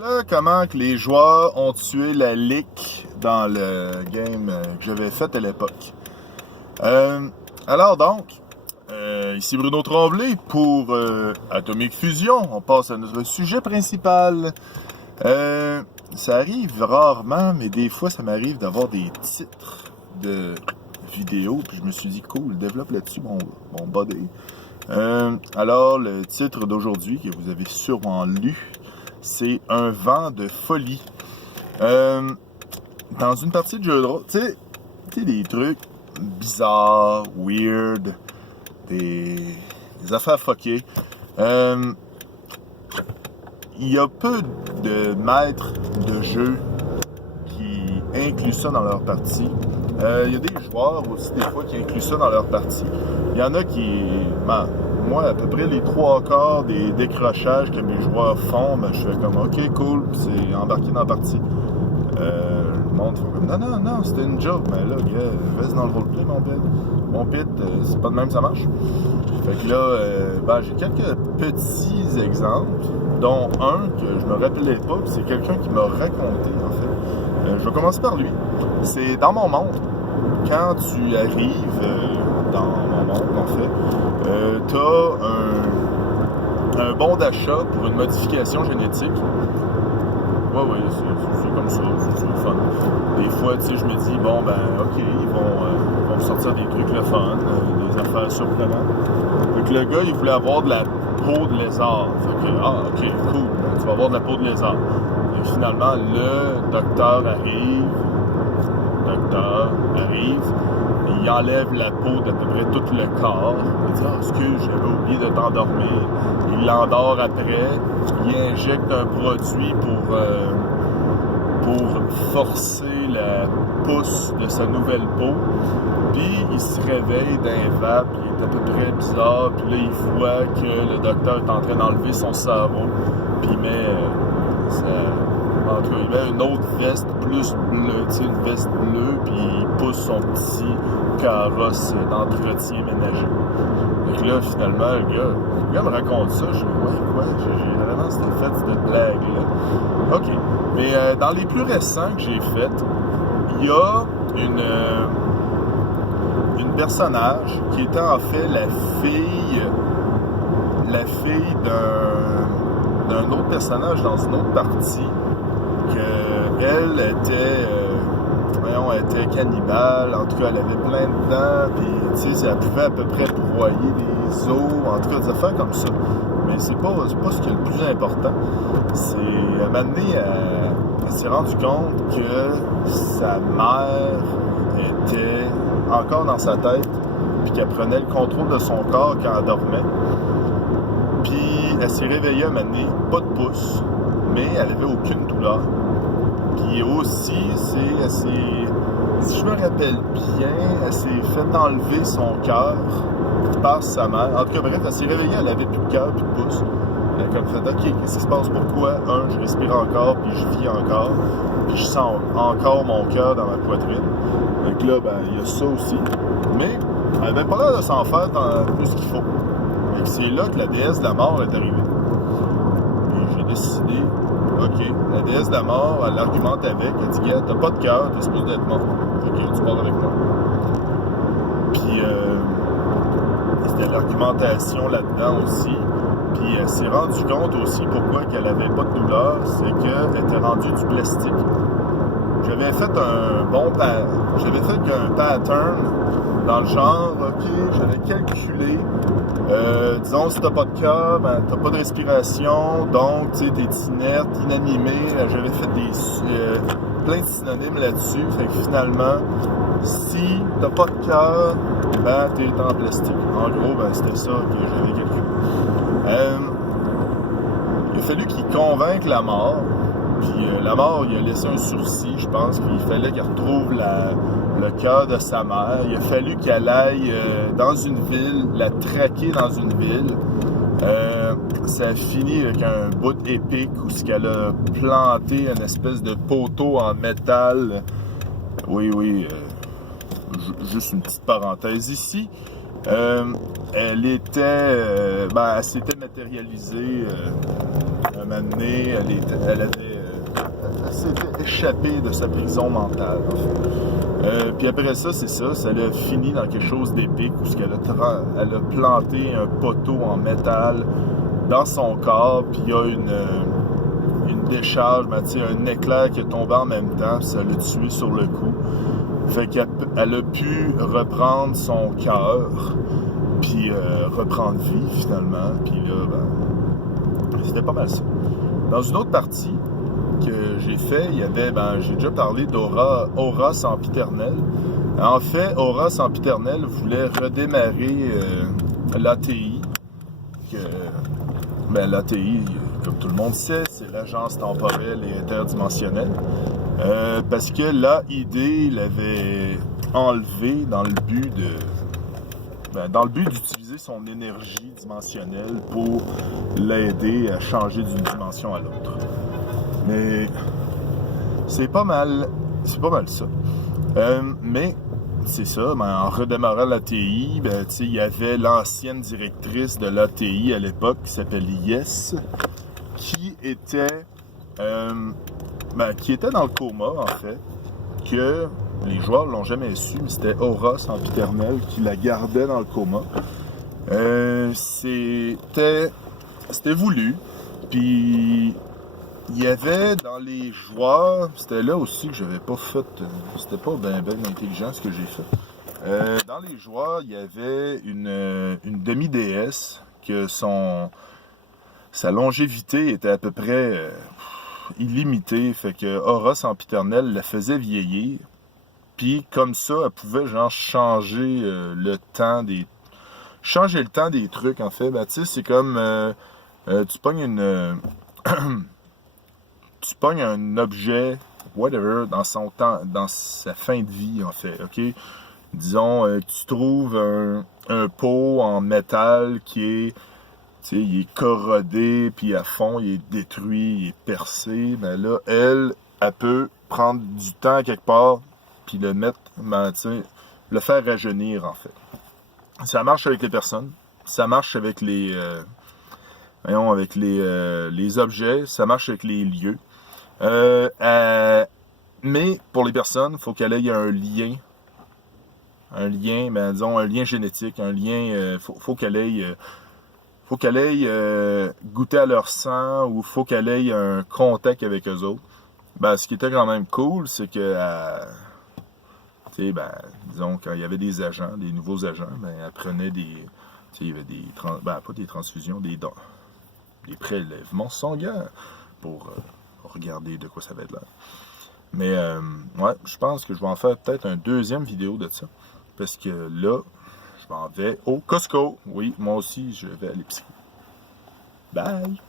Voilà comment que les joueurs ont tué la leak dans le game que j'avais fait à l'époque. Alors donc, ici Bruno Tremblay pour Atomic Fusion. On passe à notre sujet principal. Ça arrive rarement, mais des fois ça m'arrive d'avoir des titres de vidéos. Puis je me suis dit, cool, développe là-dessus mon body. Alors, le titre d'aujourd'hui, que vous avez sûrement lu, c'est Un vent de folie. Dans une partie de jeu de rôle, tu sais, des trucs bizarres, weird, des affaires fuckées. Il y a peu de maîtres de jeu qui incluent ça dans leur partie. Il y a des joueurs aussi, des fois, qui incluent ça dans leur partie. Il y en a qui... moi, à peu près les 3/4 des décrochages que mes joueurs font, je fais comme « Ok, cool », puis c'est embarqué dans la partie. Le monde fait comme « Non, c'était une joke. » Mais là, reste dans le roleplay, mon pit, c'est pas de même ça marche. Fait que là, j'ai quelques petits exemples, dont un que je me rappelais pas, puis c'est quelqu'un qui m'a raconté, en fait. Je vais commencer par lui. C'est dans mon monde. Quand tu arrives dans mon monde, en fait, t'as un bon d'achat pour une modification génétique. Ouais, c'est comme ça, c'est le fun. Des fois, tu sais, je me dis, ok, ils vont me sortir des trucs le fun, des affaires surprenantes. Donc le gars, il voulait avoir de la peau de lézard. Fait que, ok, cool, tu vas avoir de la peau de lézard. Et finalement, le docteur arrive, il enlève la peau d'à peu près tout le corps. Il dit, excuse, j'avais oublié de t'endormir. Il l'endort après. Il injecte un produit pour forcer la pousse de sa nouvelle peau. Puis il se réveille d'un vape, il est à peu près bizarre. Puis là, il voit que le docteur est en train d'enlever son cerveau. Puis il met il met une autre veste plus bleue, tu sais, une veste bleue, puis il pousse son petit carrosse d'entretien ménager. Donc là, finalement, le gars me raconte ça. Je dis, j'ai vraiment fait cette blague-là. OK. Mais dans les plus récents que j'ai faites, il y a une personnage qui était en fait la fille d'un autre personnage dans une autre partie, qu'elle était cannibale, en tout cas elle avait plein de dents, puis tu sais, elle pouvait à peu près broyer des os, en tout cas des affaires comme ça. Mais c'est pas ce qui est le plus important. C'est à un moment donné, elle s'est rendue compte que sa mère était encore dans sa tête, puis qu'elle prenait le contrôle de son corps quand elle dormait. Puis elle s'est réveillée à un moment donné, pas de pouce, mais elle avait aucune douleur. Puis aussi, si je me rappelle bien, elle s'est fait enlever son cœur par sa mère. En tout cas, bref, elle s'est réveillée, elle avait plus de cœur, plus de pouce. Elle a comme fait, OK, qu'est-ce qui se passe? Pourquoi? Je respire encore, puis je vis encore, puis je sens encore mon cœur dans ma poitrine. Donc là, il y a ça aussi. Mais elle avait pas l'air de s'en faire plus qu'il faut. Donc c'est là que la déesse de la mort est arrivée. Et j'ai décidé, OK, la déesse de la mort, elle argumente avec, elle dit, t'as pas de cœur, t'es supposé d'être mort. OK, tu parles avec moi. Puis, c'était l'argumentation là-dedans aussi. Puis, elle s'est rendue compte aussi pourquoi qu'elle avait pas de douleur, c'est qu'elle était rendue du plastique. J'avais fait un pattern dans le genre, OK, j'avais calculé, disons, si t'as pas de cœur, t'as pas de respiration, donc, tu sais, t'es inerte, inanimé. J'avais fait plein de synonymes là-dessus. Fait que finalement, si t'as pas de cœur, t'es en plastique. En gros, c'était ça que j'avais calculé. Il a fallu qu'il convainque la mort. Puis la mort, il a laissé un sursis, je pense qu'il fallait qu'elle retrouve le cœur de sa mère. Il a fallu qu'elle aille dans une ville, la traquer dans une ville. Ça a fini avec un bout épique où qu'elle a planté une espèce de poteau en métal. Oui, juste une petite parenthèse ici. Elle s'était matérialisée un moment donné, elle avait s'était échappée de sa prison mentale. En fait. Puis après ça, c'est ça, ça l'a fini dans quelque chose d'épique où elle a planté un poteau en métal dans son corps, puis il y a une décharge, un éclair qui est tombé en même temps, puis ça l'a tué sur le coup. Fait qu'elle a pu reprendre son cœur, puis reprendre vie finalement, puis là, c'était pas mal ça. Dans une autre partie que j'ai fait, il y avait, j'ai déjà parlé d'Aura Sempiternelle. En fait, Aura Sempiternelle voulait redémarrer l'ATI. L'ATI, comme tout le monde sait, c'est l'Agence temporelle et interdimensionnelle. Parce que l'AID l'avait enlevé dans le but d'utiliser son énergie dimensionnelle pour l'aider à changer d'une dimension à l'autre. Mais c'est pas mal ça. Mais c'est ça, en redémarrant l'ATI, il y avait l'ancienne directrice de l'ATI à l'époque qui s'appelle Yes, qui était dans le coma en fait, que les joueurs l'ont jamais su, mais c'était Aura Sempiternelle qui la gardait dans le coma. C'était voulu, puis il y avait dans les joueurs, c'était là aussi que j'avais pas fait, c'était pas ben intelligent ce que j'ai fait. Dans les joueurs, il y avait une demi-déesse que sa longévité était à peu près illimitée, fait que Aura Sempiternelle la faisait vieillir, puis comme ça, elle pouvait changer le temps des trucs en fait. C'est comme tu pognes tu pognes un objet, whatever, dans sa fin de vie, en fait, ok? Disons, tu trouves un pot en métal qui est, il est corrodé, puis à fond, il est détruit, il est percé, mais là, elle peut prendre du temps quelque part, puis le mettre, le faire rajeunir, en fait. Ça marche avec les personnes, ça marche avec les objets, ça marche avec les lieux. Mais pour les personnes, il faut qu'elle ait un lien, disons un lien génétique, un lien, faut qu'elle ait goûté à leur sang ou faut qu'elle ait un contact avec eux autres. Ce qui était quand même cool, c'est que disons quand il y avait des nouveaux agents, elle prenait il y avait pas des transfusions, des prélèvements sanguins pour regarder de quoi ça va être là. Mais je pense que je vais en faire peut-être un deuxième vidéo de ça. Parce que là, je m'en vais au Costco. Oui, moi aussi, je vais à l'épicerie. Bye!